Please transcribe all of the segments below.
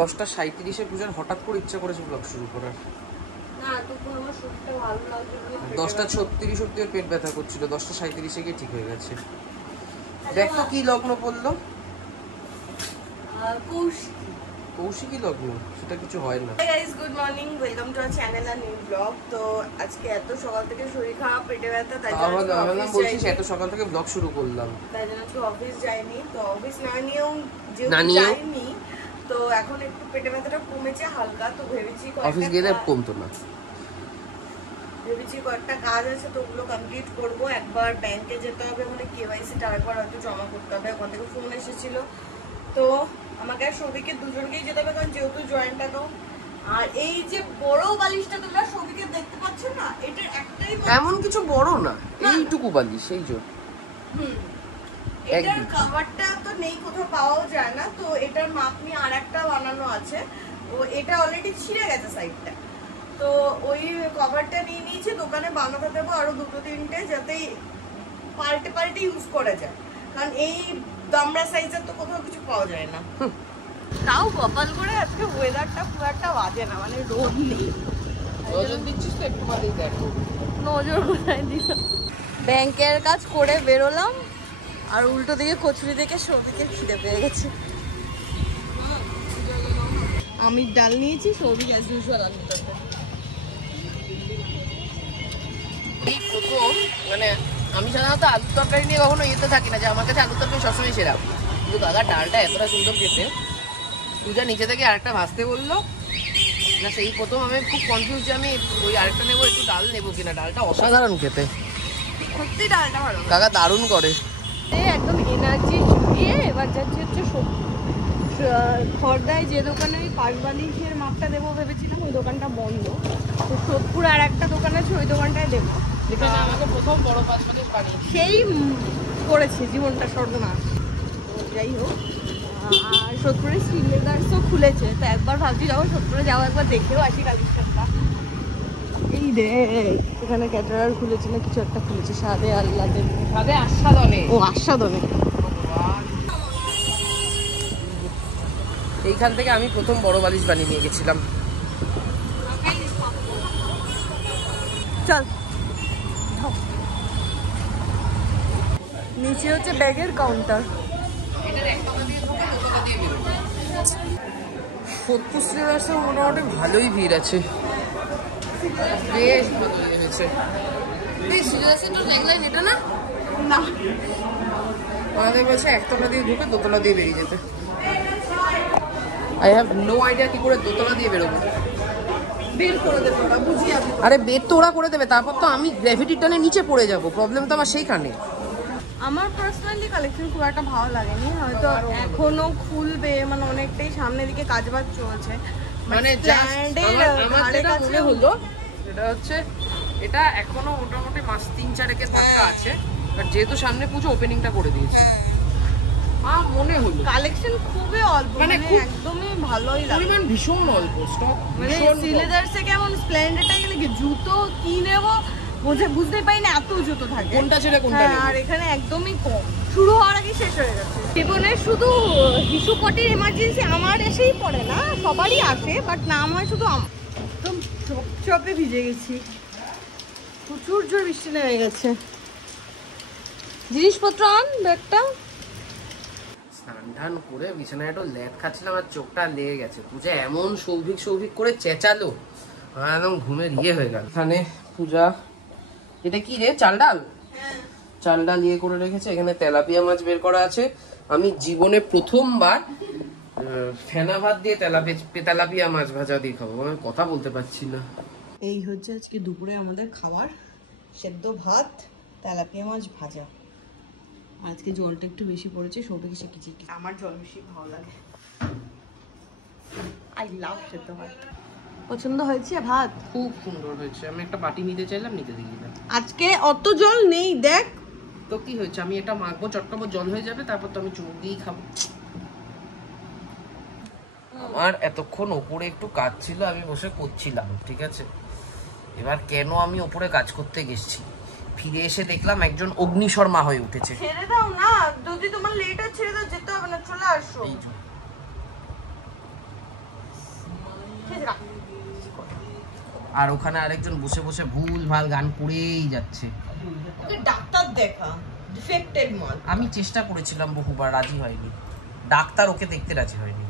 10:37-এ পূজার হঠাৎ করে ইচ্ছা করেছে ব্লগ শুরু করার। না তখন আমার শরীরটা ভালো লাগছে। 10:36 অব্দি ওর পেট ব্যথা করছিল, 10:37-এ গিয়ে ঠিক হয়ে গেছে। দেখ তো কি লগ্ন পড়লো। কৌশিকী লগ্ন, সেটা কিছু হয় না। Hi guys, good morning, welcome to our channel আর নিউ ব্লগ। তো আজকে এত সকাল থেকে শরীর খারাপ, পেটে ব্যথা, তাই জন্য আমি বলছিস এত সকাল থেকে ব্লগ শুরু করলাম, তাই জন্য আজকে অফিস যাইনি। তো অফিস না নিয়েও যাইনি, তো এখন একটু পেটে ব্যথাটা কমেছে হালকা। তো ভেবেছি অফিস গেলে কমতো না, ভেবেছি কয়েকটা কাজ আছে তো ওগুলো কমপ্লিট করবো। একবার ব্যাংকে যেতে হবে, মানে কেওয়াইসিটা আরেকবার হয়তো জমা করতে হবে। ওখান থেকে ফোন এসেছিল, তো আমাকে আর সৌভিকে দুজনকেই যেতে হবে, কারণ যেহেতু জয়েন্ট অ্যাকাউন্ট। আর এই যে বড় বালিশটা তোমরা সৌভিকে দেখতে পাচ্ছ না, এটার একটাই এমন কিছু বড় না, এইটুকু বালিশ, এই যে এটার কভারটা তো নেই, কোথাও পাওয়াও যায় না। তো এটার মাপ নিয়ে আর একটা বানানো আছে, তো এটা অলরেডি ছিঁড়ে গেছে সাইডটা। তো ওই কভারটা নিয়ে নিয়েছি, দোকানে বানাতে দেবো আরো 2-3টে, যাতে পাল্টে পাল্টে ইউজ করা যায়, কারণ এই দামড়া সাইজের তো কোথাও কিছু পাওয়া যায় না। তাও কপাল করে আজকে ওয়েদারটা খুব একটা বাজে না, মানে রোদ নেই। নজর দিচ্ছিস তো একটু বাদেই দেখো। নজর কোথায় দিল? ব্যাংকের কাজ করে বেরোলাম, আর উল্টো দিকে কচুরি দেখে সৌভিকে খিদে পেয়ে গেছে। আমি ডাল নিয়েছি, সৌভিক অ্যাজ ইউজুয়াল আলু তরকারি। এই প্রথম, মানে আমি সাধারণত আলু তরকারি নিয়ে কখনো ইয়েতে থাকি না, যে আমার কাছে আলু তরকারি সবসময় সেরা। কিন্তু দাদা ডালটা এতটা সুন্দর খেতে, পূজা নিচে থেকে আরেকটা ভাজতে বললো না, সেই প্রথম আমি খুব কনফিউজ যে আমি ওই আরেকটা নেবো, একটু ডাল নেবো কিনা। ডালটা অসাধারণ খেতে, সত্যি ডালটা ভালো, কাকা দারুণ করে। একদম এনার্জি জুড়িয়ে। এবার যাচ্ছি হচ্ছে খড়দায়, যে দোকানে ওই পাশবালিশের মাপটা দেবো ভেবেছিলাম, ওই দোকানটা বন্ধ। তো সোদপুর আর একটা দোকান আছে, ওই দোকানটায় দেবো। যেখানে আমাকে প্রথম বড় পাশবালিশ বানিয়ে সেই করেছে জীবনটা সর্বনাশ। যাই হোক, আর সোদপুরে সিলেদার্সও খুলেছে, তো একবার ভাবছি যাবো সোদপুরে, যাবো একবার দেখেও আসি কালেকশনটা। এই রে, এখানে ক্যাটারার খুলেছে না কিছু একটা খুলেছে, স্বাদে আহ্লাদে, স্বাদে আস্বাদনে। ও আস্বাদনে। এইখান থেকে আমি প্রথম বড় বালিশ বানিয়ে নিয়ে গেছিলাম। চল, নিচে হচ্ছে ব্যাগের কাউন্টার। সোদপুর সিলেদার্সে মোটামুটি ভালোই ভিড় আছে, বেশ ভালো হয়েছে। এটা না, আমাদের বলছে একতলা দিয়ে ঢুকে দোতলা দিয়ে বেরিয়ে যেতে। আই হ্যাভ নো আইডিয়া কি করে দোতলা দিয়ে বেরোবো। বের করে দেবো ওরা, বুঝি আমি। আরে বের তো ওরা করে দেবে, তারপর তো আমি গ্র্যাভিটির টানে নিচে পড়ে যাবো, প্রবলেম তো আমার সেইখানে। আমার পার্সোনালি কালেকশন খুব একটা ভালো লাগেনি, হয়তো এখনো খুলবে, মানে অনেকটাই সামনের দিকে কাজবাজ চলছে। মানে আমার যেটা মনে হলো সেটা হচ্ছে, এটা এখনো মোটামুটি মাস 3-4 থাকা আছে, বাট যেহেতু সামনে পুজো ওপেনিংটা করে দিয়েছে, মনে হলো কালেকশন খুবই অল্প, মানে একদমই ভালোই লাগে, পরিমাণ ভীষণ অল্প স্টক। মানে সিলেদার্সে কেমন স্প্লেন্ডারটা গেলে কি জুতো কি নেবো বুঝতে পারি না, এত জুতো থাকে কোনটা ছেড়ে কোনটা নেব। আর এখানে একদমই কম, শুরু হওয়ার আগে শেষ হয়ে গেছে। জীবনে শুধু হিসু পটির এমার্জেন্সি আমার এসেই পড়ে না, সবারই আসে, বাট নাম হয় শুধু আমার। একদম চপচপে ভিজে গেছি, প্রচুর জোর বৃষ্টি নেমে গেছে। জিনিসপত্র আন, ব্যাগটা। স্নান টান করে বিছানায় একটু ল্যাট খাচ্ছিলাম, আর চোখটা লেগে গেছে। পূজা এমন সৌভিক সৌভিক করে চেঁচালো, একদম ঘুমের ইয়ে হয়ে গেল। এখানে পূজা, এটা কি রে, চাল ডাল? চাল ডাল ইয়ে করে রেখেছে। এখানে তেলাপিয়া মাছ বের করা আছে। আমি জীবনে প্রথমবার ফেনা ভাত দিয়ে তেলাপিয়া মাছ ভাজা দিয়ে খাবো, আমি কথা বলতে পারছি না। এই হচ্ছে আজকে দুপুরে আমাদের খাবার, সেদ্ধ ভাত, তেলাপিয়া মাছ ভাজা। আজকে জলটা একটু বেশি পড়েছে, সবটাকে শিখেছি। আমার জল বেশি ভালো লাগে, আই লাভ সেদ্ধ ভাত। পছন্দ হয়েছে ভাত? খুব সুন্দর হয়েছে। আমি একটা বাটি নিতে চাইলাম, নিতে দিলাম। আজকে অত জল নেই, দেখ তো কি হয়েছে, আমি এটা মাখবো, চটকাবো, জল হয়ে যাবে, তারপর তো আমি চুমুক দিয়েই খাবো। আমার এতক্ষণ ওপরে একটু কাজ ছিল, আমি বসে করছিলাম, ঠিক আছে। এবার কেন আমি ওপরে কাজ করতে গেছি, ফিরে এসে দেখলাম একজন অগ্নিশর্মা হয়ে উঠেছে। ছেড়ে দাও না, যদি তোমার লেট হয় ছেড়ে দাও, যেতে হবে না, চলে আসো। রাখ। আর ওখানে আরেকজন বসে বসে ভুল ভাল গান করেই যাচ্ছে। ওকে ডাক্তার দেখা, ডিফেক্টেড মাল। আমি চেষ্টা করেছিলাম বহুবার, রাজি হয়নি, ডাক্তার ওকে দেখতে রাজি হয়নি।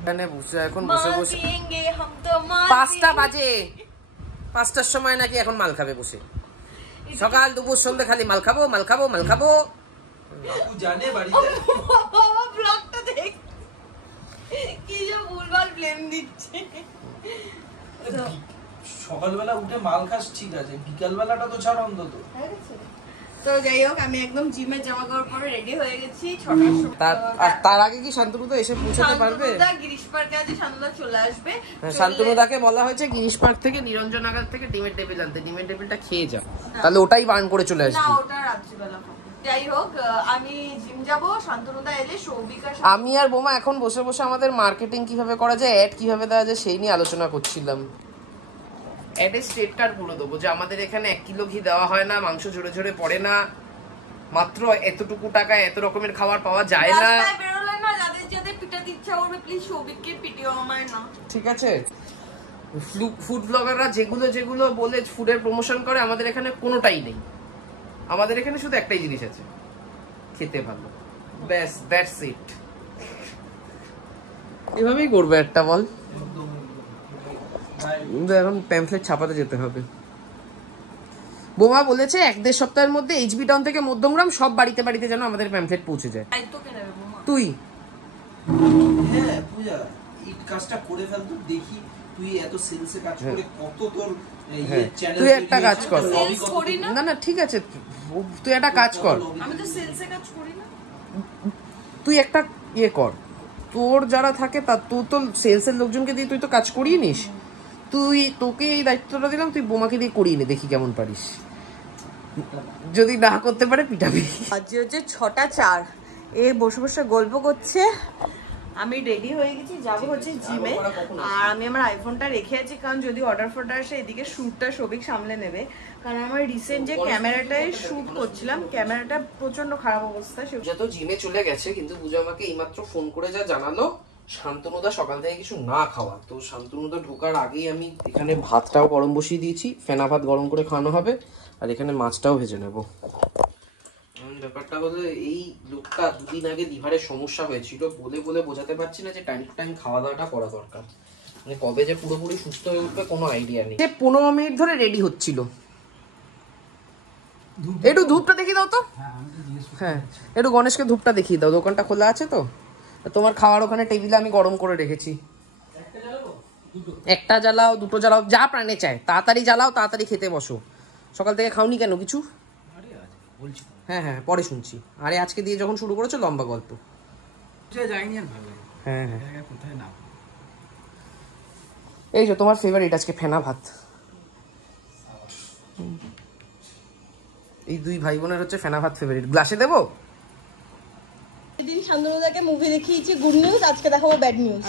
এখানে বসে এখন বসে বসে 5টা বাজে, 5টার সময় নাকি এখন মাল খাবে বসে, সকাল দুপুর সন্ধ্যে খালি মাল খাবো মাল খাবো মাল খাবো। জানে বাড়িতে বাবা ব্লগটা দেখ কি যে ভুলভাল ব্লেম দিচ্ছে। সকালবেলা উঠে মাল খাস ঠিক আছে, বিকালবেলাটা তো ছাড় অন্তত। তো যাই হোক, আমি একদম জিমে জামা কাপড় পরে রেডি হয়ে গেছি 6টার সময়। তার আগে কি শান্তনুদা এসে পৌঁছাতে পারবে? শান্তনুদা গিরিশ পার্কে আছে, শান্তনুদা চলে আসবে। শান্তনুদাকে বলা হয়েছে গিরিশ পার্ক থেকে নিরঞ্জনাগার থেকে ডিমের টেবিল আনতে, ডিমের টেবিলটা খেয়ে যাও, তাহলে ওটাই বার্ন করে চলে না, আসবে। ওটা রাত্রিবেলা খাবো। যাই হোক, আমি জিম যাবো, শান্তনুদা এলে সৌভিকা, আমি আর বোমা এখন বসে বসে আমাদের মার্কেটিং কিভাবে করা যায়, অ্যাড কিভাবে দেওয়া যায় সেই নিয়ে আলোচনা করছিলাম। অ্যাডে স্ট্রেট কার্ড বলে দেবো যে আমাদের এখানে 1 কিলো ঘি দেওয়া হয় না, মাংস ঝরে ঝরে পড়ে না, মাত্র এতটুকু টাকায় এত রকমের খাবার পাওয়া যায় না। রাস্তায় বেরোলে না, যাদের যাদের পিটাতে ইচ্ছা করবে প্লিজ সৌভিককে পিটিও, আমায় না, ঠিক আছে? ফুড ব্লগাররা যেগুলো যেগুলো বলে ফুডের প্রমোশন করে, আমাদের এখানে কোনোটাই নেই। আমাদের এখানে শুধু একটাই জিনিস আছে, খেতে ভালো, ব্যাস, দ্যাটস ইট। এভাবেই করবে একটা বল, কিন্তু এখন প্যাম্পলেট ছাপাতে যেতে হবে। বোমা বলেছে 1-1.5 সপ্তাহের মধ্যে এইচবি টাউন থেকে মধ্যমগ্রাম সব বাড়িতে বাড়িতে যেন আমাদের প্যাম্পলেট পৌঁছে যায়। দায়িত্ব কে নেবে বোমা? তুই। হ্যাঁ পূজা, এই কাজটা করে ফেল তো, দেখি তুই এত সেলসে কাজ করে কত তোর চ্যানেল। তুই একটা কাজ কর, সেলস করি না, না না ঠিক আছে, তুই একটা কাজ কর, আমি তো সেলসে কাজ করি না। তুই একটা ইয়ে কর, তোর যারা থাকে তা তুই তো সেলসের লোকজনকে দিয়ে তুই তো কাজ করিয়ে নিস, তোকে এই দায়িত্বটা দিলাম, তুই বোমাকে দিয়ে করিয়ে নে, দেখি কেমন পারিস। যদি না করতে পারে পিটাবি। আজকে হচ্ছে 6টা 4, এ বসে বসে গল্প করছে। আমি রেডি হয়ে গেছি, যাবো হচ্ছে জিমে। আর আমি আমার আইফোনটা রেখে আছি, কারণ যদি অর্ডার ফর্ডার আসে এদিকে শ্যুটটা সবিক সামলে নেবে। কারণ আমার রিসেন্ট যে ক্যামেরাটায় শ্যুট করছিলাম, ক্যামেরাটা প্রচন্ড খারাপ অবস্থা। পূজা তো জিমে চলে গেছে, কিন্তু পূজা আমাকে এইমাত্র ফোন করে যা জানালো, শান্তনুদা সকাল থেকে কিছু না খাওয়া। তো শান্তনুদা ঢোকার আগেই আমি এখানে ভাতটাও গরম বসিয়ে দিয়েছি, ফেনা ভাত গরম করে খাওয়ানো হবে, আর এখানে মাছটাও ভেজে নেব। ব্যাপারটা হলো, এই লোকটা 2 দিন আগে লিভারের সমস্যা হয়েছিল, বলে বলে বোঝাতে পারছি না যে টাইম টু টাইম খাওয়া দাওয়াটা করা দরকার। মানে কবে যে পুরোপুরি সুস্থ হয়ে উঠবে কোনো আইডিয়া নেই। 15 মিনিট ধরে রেডি হচ্ছিল। একটু ধূপটা দেখিয়ে দাও তো। হ্যাঁ, একটু গণেশকে ধূপটা দেখিয়ে দাও, দোকানটা খোলা আছে তো। তোমার খাওয়ার ওখানে টেবিলে আমি গরম করে রেখেছি। একটা জ্বালাও, দুটো জ্বালাও, যা প্রাণে চায়, তাড়াতাড়ি জ্বালাও, তাড়াতাড়ি খেতে বসো। সকাল থেকে খাওনি কেন কিছু? হ্যাঁ হ্যাঁ, পরে শুনছি। আরে আজকে দিয়ে যখন শুরু করেছো লম্বা গল্প। হ্যাঁ হ্যাঁ, এই যে তোমার ফেভারিট আজকে ফেনা ভাত। এই 2 ভাই বোনের হচ্ছে ফেনা ভাত ফেভারিট। গ্লাসে দেবো? এদিন শান্তনুদাকে মুভি দেখিয়েছি গুড নিউজ, আজকে দেখাবো ব্যাড নিউজ।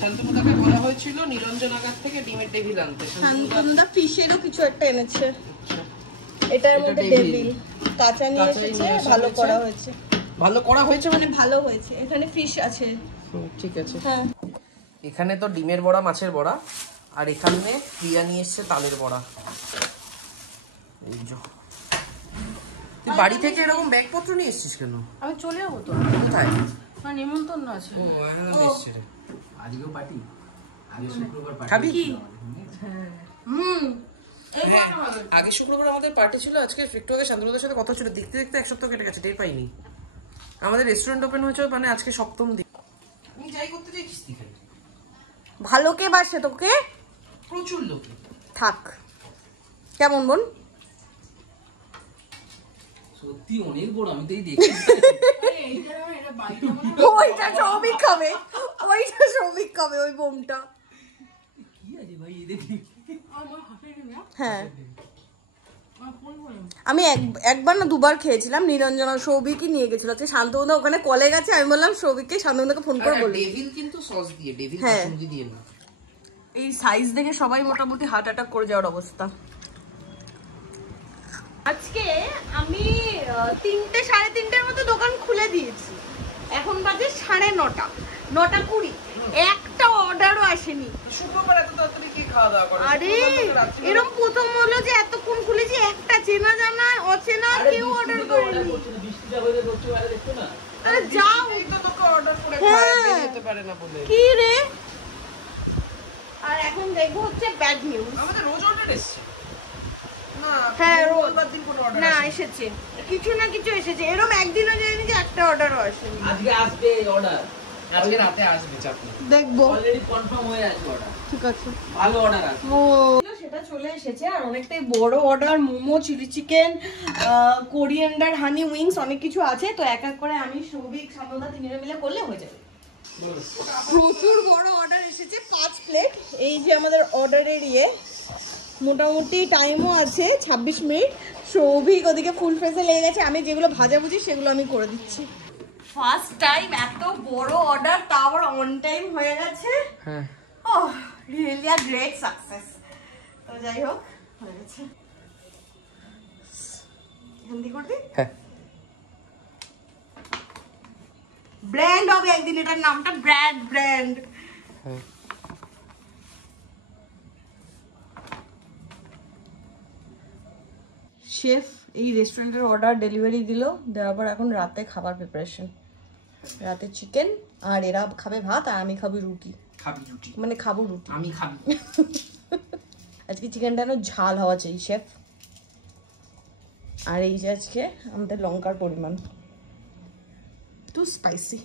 শান্তনুদাকে বলা হয়েছিল নিরঞ্জনাগার থেকে ডিমের টেবিল আনতে, শান্তনুদা ফিশেরও কিছু একটা এনেছে। এটার মধ্যে ডেভিল কাঁচা নিয়ে এসেছে, ভালো করা হয়েছে। ভালো করা হয়েছে মানে ভালো হয়েছে, এখানে ফিশ আছে। ঠিক আছে। হ্যাঁ, এখানে তো ডিমের বড়া, মাছের বড়া, আর এখানে প্রিয়া নিয়ে এসছে তালের বড়া। এই যে তুই বাড়ি থেকে এরকম ব্যাগপত্র নিয়ে এসেছিস কেন? আমি চলে যাবো তো। কোথায়? আমার নিমন্ত্রণ আছে। ও এখন এসেছে রে। আজকেও পার্টি, আগে শুক্রবার পার্টি। খাবি কি? হ্যাঁ, আগে শুক্রবার আমাদের পার্টি ছিল, আজকে একটু আগে শান্তনুদের সাথে কথা ছিল, দেখতে দেখতে 1 সপ্তাহ কেটে গেছে, টের পাইনি। আমাদের রেস্টুরেন্ট ওপেন হয়েছে মানে আজকে 7ম দিন। আমি যাই করতে চাই কিস্তি খাই। ভালো কে বাসে তোকে? প্রচুর লোক। থাক। কেমন বোন? সত্যি অনেক বড়, আমি তো এই দেখি। ওইটা সৌভিক খাবে, ওইটা সৌভিক খাবে, ওই বোমটা। কি আছে ভাই এই দেখি? হ্যাঁ, আমি একবার না 2বার খেয়েছিলাম। নিরঞ্জনা সৌভিকই নিয়ে গেছিল, শান্তনুদা ওখানে কলে গেছে, আমি বললাম সৌভিককে, শান্তনুদাকে ফোন করে বলি। ডেভিল কিন্তু সস দিয়ে, ডেভিল হ্যাঁ, কাসুন্দি দিয়ে না। এই সাইজ দেখে সবাই মোটামুটি হার্ট অ্যাটাক করে যাওয়ার অবস্থা। আজকে আমি 3টে 3:30টার মধ্যে দোকান খুলে দিয়েছি, এখন বাজে 9:30। 9:20 একটা অর্ডারও আসেনি। শুক্রবার এত তাড়াতাড়ি কি খাওয়া দাওয়া করে? আরে এরকম প্রথম হলো যে এতক্ষণ খুলেছি, একটা চেনা জানা অচেনা কেউ অর্ডার করেনি। বৃষ্টিটা হয়ে যাচ্ছে বাইরে দেখছো না? আরে যাও এই তো তোকে অর্ডার করে হ্যাঁ। খাওয়া যেতে পারে না বলে। কি রে? আর এখন দেখবো হচ্ছে ব্যাড নিউজ। আমাদের রোজ অর্ডার এসছে না? হ্যাঁ, রোজ। মঙ্গলবার দিন কোনো অর্ডার না এসেছে, কিছু না কিছু এসেছে, এরকম একদিনও যায়নি যে একটা অর্ডারও আসেনি। আজকে আসবে অর্ডার, আজকে রাতে আসবে, চাপ নেই। দেখবো, অলরেডি কনফার্ম হয়ে আছে অর্ডার, ঠিক আছে। ভালো অর্ডার আছে। ও সেটা চলে এসেছে, আর অনেকটাই বড় order. Momo, chilli chicken, coriander, honey wings, অনেক কিছু আছে। তো এক এক করে আমি, সৌভিক, সামলদা তিনজনে মিলে করলে হয়ে যাবে। প্রচুর বড় অর্ডার এসেছে, 5 প্লেট। এই যে আমাদের অর্ডারের মোটামুটি টাইমও আছে 26 মিনিট। সৌভিক ওদিকে ফুল ফেসে লেগে গেছে, আমি যেগুলো ভাজাভুজি সেগুলো আমি করে দিচ্ছি। ফার্স্ট টাইম এত বড় অর্ডার, তা আবার অন টাইম হয়ে গেছে। হ্যাঁ, Oh, really a great success. তো যাই হোক, হয়ে গেছে। হিন্দি করতে? হ্যাঁ। ব্র্যান্ড হবে একদিন, এটার নামটা ব্র্যান্ড। হ্যাঁ। শেফ এই রেস্টুরেন্টের অর্ডার ডেলিভারি দিল, দেওয়ার পর এখন রাতে খাবার প্রিপারেশন। রাতে চিকেন, আর এরা খাবে ভাত, আর আমি খাবো রুটি। খাবি রুটি? মানে খাবো রুটি। আমি খাবি। আজকে চিকেনটা যেন ঝাল হওয়া চাই শেফ। আর এই যে আজকে আমাদের লঙ্কার পরিমাণ টু স্পাইসি।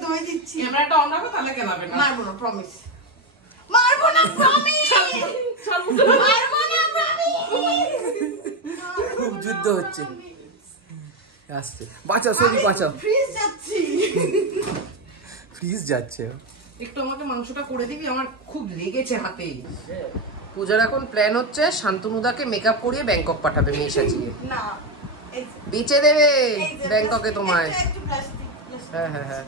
তুমি দিচ্ছি, ক্যামেরাটা অন রাখো, তাহলে কেলাবে না। মারবো না প্রমিস, মারবো না প্রমিস, মারবো না প্রমিস। খুব যুদ্ধ হচ্ছে, আসছে। বাঁচাও সবই বাঁচাও। ফ্রিজ যাচ্ছি, ফ্রিজ যাচ্ছে। একটু আমাকে মাংসটা করে দিবি, আমার খুব লেগেছে হাতে। পূজার এখন প্ল্যান হচ্ছে শান্তনুদাকে মেকআপ করিয়ে ব্যাংকক পাঠাবে, মেয়ে সাজিয়ে। না বেচে দেবে ব্যাংককে তোমায়। একটু প্লাস্টিক। হ্যাঁ হ্যাঁ হ্যাঁ,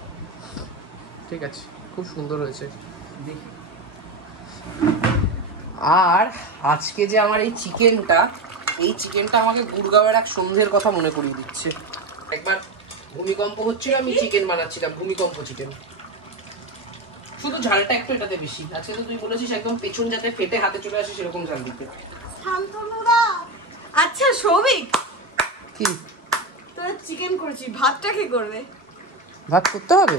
ঠিক আছে, খুব সুন্দর হয়েছে। আর আজকে যে আমার এই চিকেনটা আমাকে গুড়গাঁওয়ের এক সন্ধ্যের কথা মনে করিয়ে দিচ্ছে। একবার ভূমিকম্প হচ্ছিল, আমি চিকেন বানাচ্ছিলাম, ভূমিকম্প চিকেন। শুধু ঝালটা একটু এটাতে বেশি। আজকে তো তুই বলেছিস একদম পেছন যাতে ফেটে হাতে চলে আসে সেরকম ঝাল দিতে। শান্তনুরা, আচ্ছা সৌভিক, কি তোরা চিকেন করেছি, ভাতটা কে করবে? ভাত করতে হবে?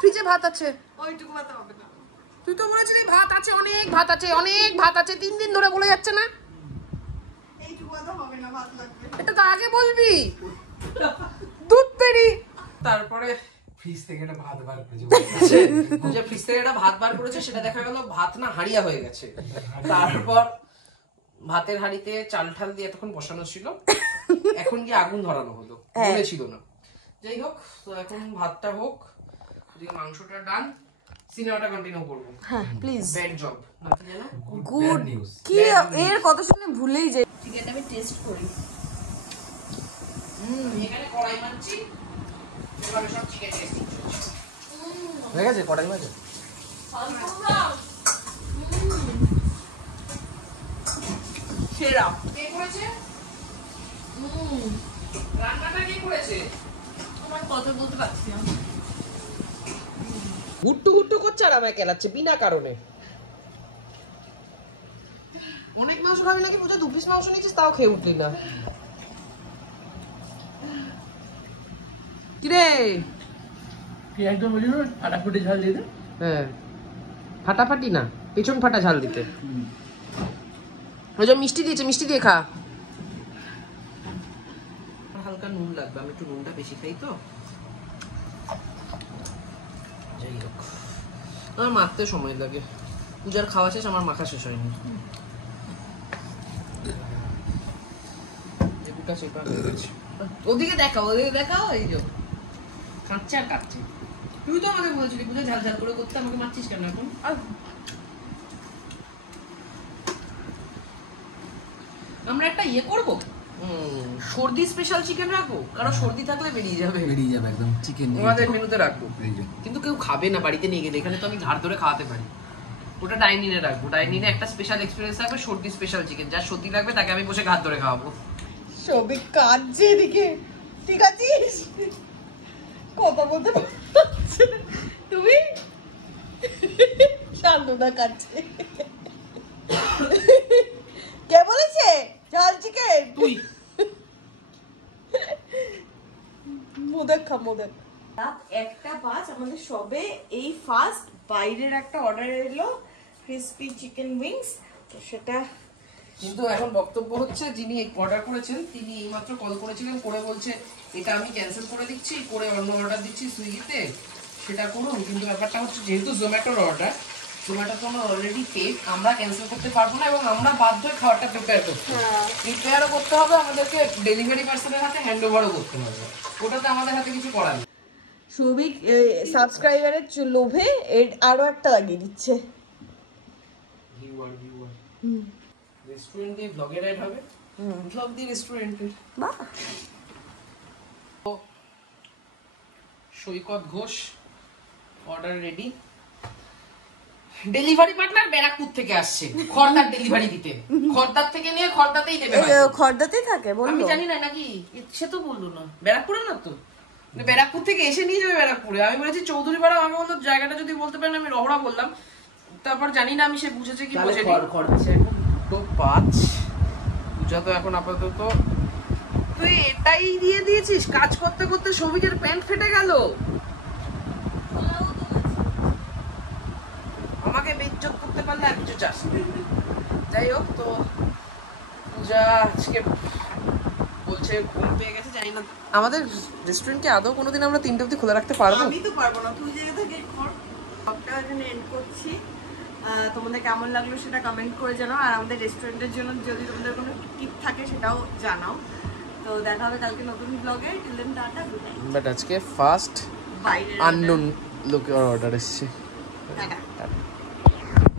ফ্রিজে ভাত আছে, ওইটুকু ভাত হবে না। তুই তো বলেছিলি ভাত আছে, অনেক ভাত আছে, অনেক ভাত আছে, 3 দিন ধরে বলে যাচ্ছে না। এইটুকু ভাত হবে না, ভাত লাগবে। এটা তো আগে বলবি, দুধ পেরি। তারপরে ফ্রিজ থেকে একটা ভাত বার করেছে, ফ্রিজ থেকে একটা ভাত বার করেছে, সেটা দেখা গেল ভাত না হাড়িয়া হয়ে গেছে। তারপর ভাতের হাঁড়িতে চাল ঠাল দিয়ে এতক্ষণ বসানো ছিল, এখন গিয়ে আগুন ধরানো হলো, বলেছিল না। যাই হোক, তো এখন ভাতটা হোক, ওদিকে মাংসটা ডান, সিনেমাটা কন্টিনিউ করবো। হ্যাঁ please. Bad job, good news. কি এর কথা শুনে ভুলেই যাই। চিকেনটা আমি টেস্ট করি। এখানে কড়াই মারছি, এভাবে সব চিকেন টেস্টিং চলছে। হয়ে গেছে কড়াই মাঝে? সেরা। কে করেছে? রান্নাটা কে করেছে? তোমার কথা বলতে পারছি না। গুট্টু গুট্টু করছে আর আমায় কেলাচ্ছে বিনা কারণে। অনেক মাংস খাবি নাকি? পূজা 2 পিস মাংস নিয়েছিস, তাও খেয়ে উঠলি না। কিরে একদম বলি না, ফাটাফুটি ঝাল দিয়ে দে। হ্যাঁ, ফাটাফাটি না, পেছন ফাটা ঝাল দিতে। ওই যে মিষ্টি দিয়েছে, মিষ্টি দিয়ে খা। হালকা নুন লাগবে, আমি একটু নুনটা বেশি খাই তো। যাই হোক, আমার মাখতে সময় লাগে। পূজার খাওয়া শেষ, আমার মাখা শেষ হয়নি। ওদিকে দেখাও, ওদিকে দেখাও। এই যে কাঁচছে আর কাঁচছে। তুই তো আমাকে বলছিলি পূজা ঝাল ঝাল করে করতে, আমাকে মারছিস কেন এখন? আমরা একটা ইয়ে করবো, সর্দি স্পেশাল চিকেন রাখবো, কারণ সর্দি থাকলে বেরিয়ে যাবে একদম চিকেন আমাদের মেনুতে রাখবো। কিন্তু কেউ খাবে না বাড়িতে নিয়ে গেলে, এখানে তো আমি ঘাড় ধরে খাওয়াতে পারি। ওটা ডাইনিংয়ে রাখবো, ডাইনিংয়ে একটা স্পেশাল এক্সপিরিয়েন্স থাকবে, সর্দি স্পেশাল চিকেন। যার সর্দি লাগবে তাকে আমি বসে ঘাড় ধরে খাওয়াবো। সৌভিক কাঁদছে এদিকে, ঠিক আছিস? কথা বলতে আনুদা কাটছে। কে বলেছে ঝাল চিকেন? তুই মোদক খা মোদক। রাত 1:05 আমাদের সবে এই ফার্স্ট বাইরের একটা অর্ডার এলো ক্রিসপি চিকেন উইংস, তো সেটা কিন্তু এখন বক্তব্য হচ্ছে যিনি অর্ডার করেছেন তিনি এইমাত্র কল করেছিলেন, করে বলছে এটা আমি ক্যান্সেল করে দিচ্ছি, করে অন্য অর্ডার দিচ্ছি সুইগিতে, সেটা করুন। কিন্তু ব্যাপারটা হচ্ছে যেহেতু জোম্যাটোর অর্ডার, জোম্যাটো তো আমরা অলরেডি পেড, আমরা ক্যান্সেল করতে পারবো না এবং আমরা বাধ্য হয়ে খাবারটা প্রিপেয়ার করতে হবে। প্রিপেয়ারও করতে হবে, আমাদেরকে ডেলিভারি পার্সনের হাতে হ্যান্ড ওভারও করতে হবে, ওটাতে আমাদের হাতে কিছু করার নেই। সৌভিক সাবস্ক্রাইবারের লোভে আরো একটা লাগিয়ে দিচ্ছে। রেস্টুরেন্ট দিয়ে ব্লগের অ্যাড হবে, ব্লগ দিয়ে রেস্টুরেন্টের। বাহ, Saikat Ghosh order ready. Delivery partner Barrackpore থেকে আসছে খড়দার ডেলিভারি দিতে, খড়দার থেকে নিয়ে খড়দাতেই দেবে। খড়দাতেই থাকে বললো, আমি জানি না নাকি, সে তো বললো না, ব্যারাকপুরে না তো, ব্যারাকপুর থেকে এসে নিয়ে যাবে ব্যারাকপুরে। আমি বলেছি চৌধুরীপাড়া, আমি বললাম জায়গাটা যদি বলতে পারেন, আমি রহড়া বললাম, তারপর জানি না আমি সে বুঝেছে কি বুঝেনি। 5 পূজা তো এখন আপাতত, তুই এটাই দিয়ে দিয়েছিস কাজ করতে করতে, সৌভিকের প্যান্ট ফেটে গেল, আমাকে বেইজ্জত করতে পারলে আর কিছু চাস না। যাই হোক, তো পূজা আজকে বলছে ঘুম পেয়ে গেছে, জানি না আমাদের রেস্টুরেন্টকে আদৌ কোনোদিন আমরা 3টা অবধি খোলা রাখতে পারবো। আমি তো পারবো না, তুই জায়গা থেকে কর। ব্লগটা এখানে এন্ড করছি। তোমাদের কেমন লাগলো সেটা কমেন্ট করে জানাও, আর আমাদের রেস্টুরেন্টের জন্য যদি তোমাদের কোনো টিপ থাকে সেটাও জানাও। তো দেখা হবে কালকে নতুন ব্লগে। Till then tata, good night. But আজকে ফার্স্ট বাইরে আননোন লোকের অর্ডার এসছে। টাটা।